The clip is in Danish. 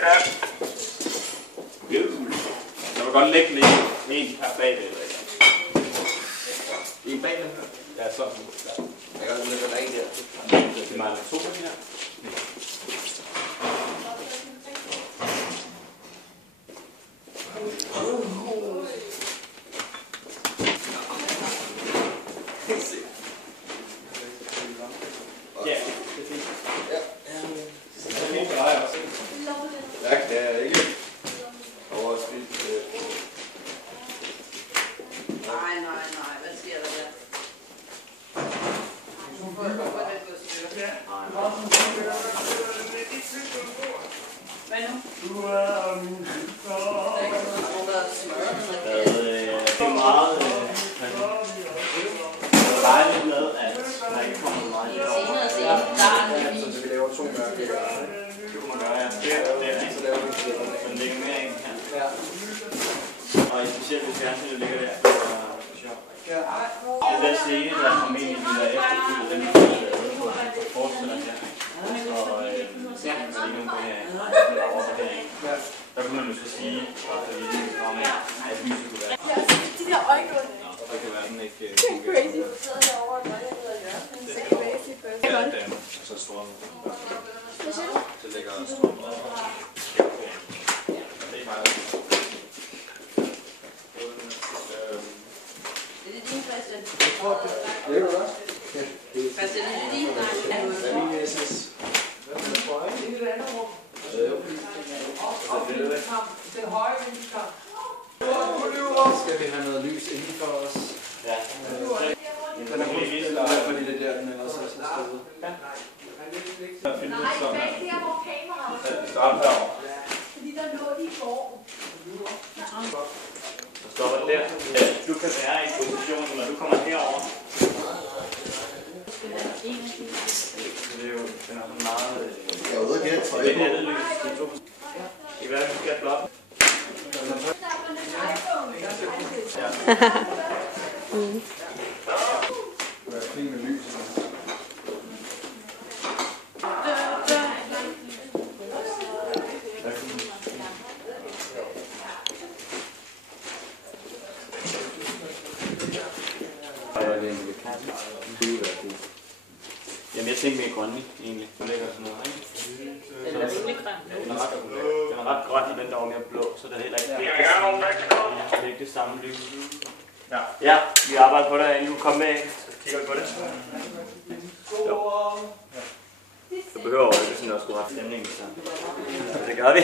Så vil godt lægge lige en her bagved. En bagved? Ja, sådan. Jeg kan også lægge den af der. Det mangler 2 af de her. Ja, det er fint. Det er fint for dig også. Ja, det er ikke overspildt. Nej, hvad sker der der? Hvad nu? Det er meget dejligt med, at der ikke kommer meget i år. Så vi laver 2 mørke. Det kunne man gøre, ja. Det er Så laver vi det. den ligger mere ind her. Ja. Og specielt hvis fjernsynet ligger der, det er sjovt. Ja. Den der scene, der formentlig vil være efterfyldt, den er lavet på forestiller her. Og der ligger på her, over på herinde. Der kunne man jo så sige, at vi lige kom af, at lyset kunne være. De der øjne. Så kan være den ikke Crazy. Du sidder derovre, og jeg hedder Jørgen. Det er crazy. og så strøm. Så lægger strøm og det er meget. Er det din, Christian? Det er godt. Christian, er det din? Nej, Det er SS. Den høje vindueskarm. Skal vi have noget lys inden for os? Ja. Den er kun fordi det der, den ellers er så stedet. Ja. Nej, bag der, hvor kameraet Stop herovre. fordi der lå de i går. Så stopper der. Du kan være i position, når du kommer herover. Det er jo den er sådan meget... Jeg er ude og gætte. Det er andet lys. Det kan være, at vi skal have blot. Du er fri med lys. Jamen, jeg tænker mere grønne, egentlig. Nu lægger sådan noget, ikke? Den er rimelig grøn. Den er ret grøn, men der er mere blå, så der er heller ikke det er ikke det samme lys. Ja, vi arbejder på det. Nu kom med, så kigger vi på det. Jo. Du behøver jo ikke sådan at skulle have stemningen, så det gør vi.